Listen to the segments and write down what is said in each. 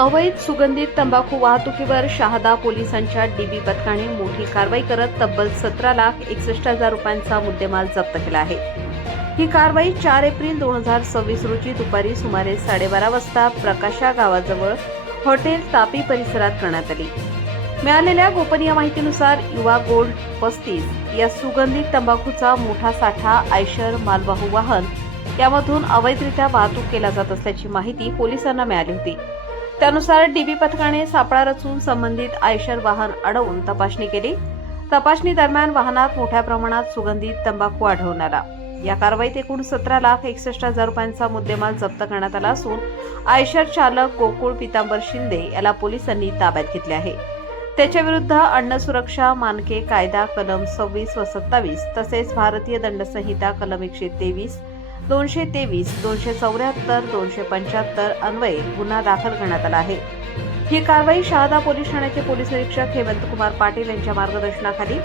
अवैध सुगंधित तंबाखू वाहतुकीवर शहादा पोलिसांच्या डीबी पथकाने मोठी कारवाई करत तब्बल 17,61,000 रुपयांचा मुद्देमाल जप्त केला आहे। ही कारवाई 4 एप्रिल 2026 रोजी दुपारी सुमारे 12:30 वाजता प्रकाशा गावाजवळ हॉटेल तापी परिसरात करण्यात आली। मिळालेल्या गोपनीय माहितीनुसार युवा गोल्ड 35 या सुगंधित तंबाखूचा मोठा साठा आयशर मालवाहू वाहन यामधून अवैधरित्या वाहतूक केला जात असल्याची माहिती पोलिसांना मिळाली होती। त्यानुसार डीबी पथकाने सापळा रचून संबंधित आयशर वाहन अडवून तपासणी केली। तपासणी दरम्यान वाहनात मोठ्या प्रमाणात सुगंधित तंबाखू आढळून आला। या कारवाईत एकूण 17,61,000 रुपयांचा मुद्देमाल जप्त करण्यात आला असून आयशर चालक गोकुळ पितांबर शिंदे याला पोलिसांनी ताब्यात घेतले आहे। त्याच्या विरुद्ध अन्न सुरक्षा मानके कायदा कलम 26 व 27 तसेच भारतीय दंड संहिता कलम 123, 223, 274, 275 अन्वये गुन्हा दाखल करण्यात आला आहे। ही कारवाई शहादा पोलीस ठाण्याचे पोलीस निरीक्षक हेमंतकुमार पाटील यांच्या मार्गदर्शनाखाली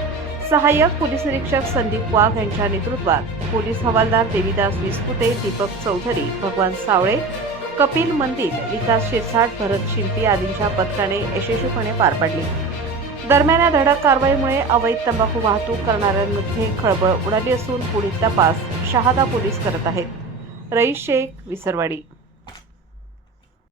सहाय्यक पोलीस निरीक्षक संदीप वाघ यांच्या नेतृत्वात पोलीस हवालदार देवीदास विस्पुते, दीपक चौधरी, भगवान सावळे, कपिल मंदिर, विकास शिरसाट, भरत शिंपी आदींच्या पथकाने यशस्वीपणे पार पाडली। दरम्यान या धडक कारवाईमुळे अवैध तंबाखू वाहतूक करणाऱ्यांमध्ये खळबळ उडाली असून पुढील तपास शहादा पोलीस करत आहेत। रईस शेख, विसरवाडी।